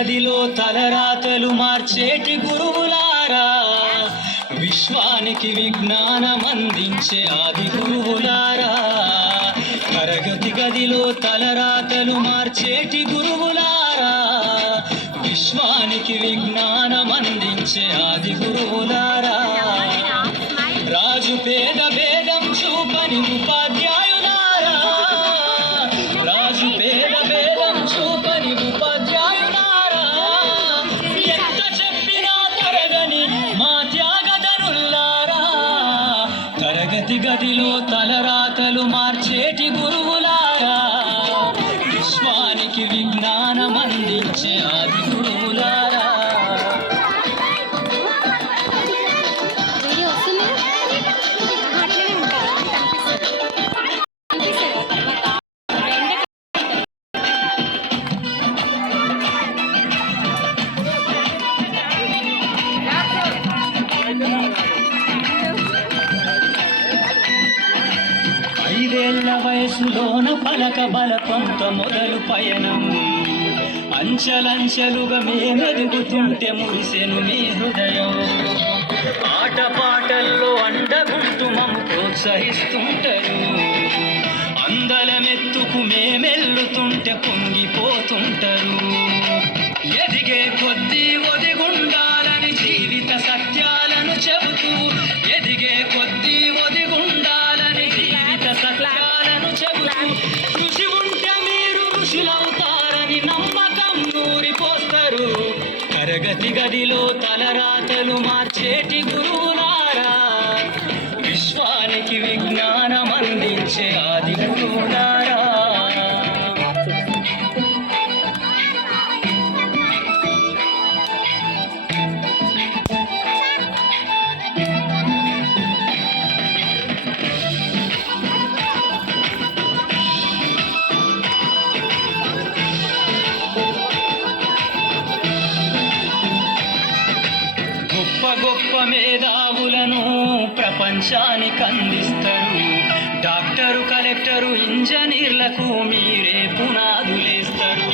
గదిలో తలరాతలు మార్చేటి గురువులారా, విశ్వానికి విజ్ఞానం అందించే ఆది గురువులారా. తరగతి గదిలో తలరాతలు మార్చేటి గురువులారా, విశ్వానికి విజ్ఞానం అందించే ఆది గురువులారా. రాజు పేద భేదం చూపని ఉపాధ్యాయులారా, రాజు పేద భేదం చూపని ఉపాధ్యాయులారా. ఎంత చెప్పినా తరగని మా త్యాగధనులారా, తరగతి గదిలో తలరాతలు మార్చేటి గురువులారా, విశ్వానికి విజ్ఞానం అందించే ఆది గురువులారా. ఐదేళ్ల వయసులోన పలక బలపంత మొదలు పయనం, అంచెలంచెలుగా మేమెదుగుతుంటే మురిసెను మీ హృదయం. ఆటపాటల్లో అండగుంటూ మమ్ము ప్రోత్సహిస్తుంటారు, అందలమెత్తుకు మేమెల్లుతుంటే పొంగిపోతుంటారు. ఎదిగే కొద్దీ ఒదిగుండాలని జీవిత సత్యాలను చెబుతూ, ఎదిగే కొద్దీ ఒదిగుండాలని జీవిత సత్యాలను చెబుతూ, కృషి ఉంటే మీరు ఋషులవుతారని నమ్మకం నూరిపోస్తారు. తరగతి గదిలో తలరాతలు మార్చేటి గురువులారా, విశ్వానికి విజ్ఞానం అందించే ఆది గురువులారా. గొప్ప గొప్ప మేధావులను ప్రపంచానికి అందిస్తారు. డాక్టరు, కలెక్టరు, ఇంజనీర్లకు మీరే పునాదులేస్తారు.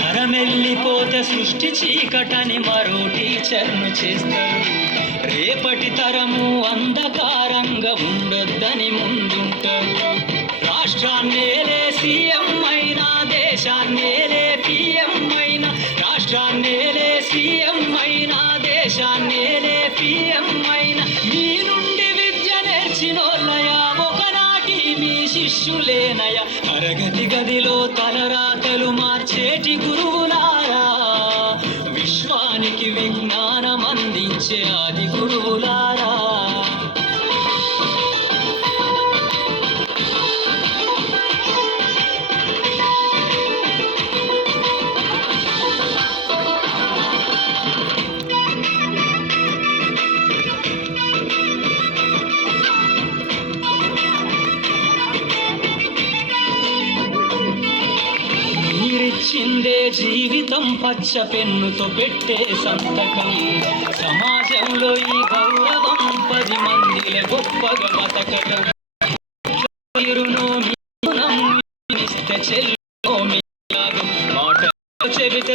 తరమెల్లిపోతే సృష్టి చీకటని మరో టీచర్ను చేస్తారు. రేపటి తరము అంధకారంగా ఉండొద్దని ముందుంటారు. రాష్ట్రాన్నేలే సీఎం అయినా, దేశాన్నేలే పిఎం అయినా, రాష్ట్రాన్నేలే సీఎం అయినా, దేశాన్నేలే పిఎం అయినా, మీ నుండి విద్య నేర్చినోళ్ళయా, ఒకనాటి మీ శిష్యులేనయా. తరగతి గదిలో తలరాతలు మార్చేటి గురువులారా, విశ్వానికి విజ్ఞానం అందించే ఆది గురువులారా. మీరిచ్చిందే జీవితం పచ్చ పెన్నుతో పెట్టే సంతకం. సమాజంలో ఈ గౌరవం 10 మందిలో గొప్పగా బతకడం. చెల్లి మాట చెబితే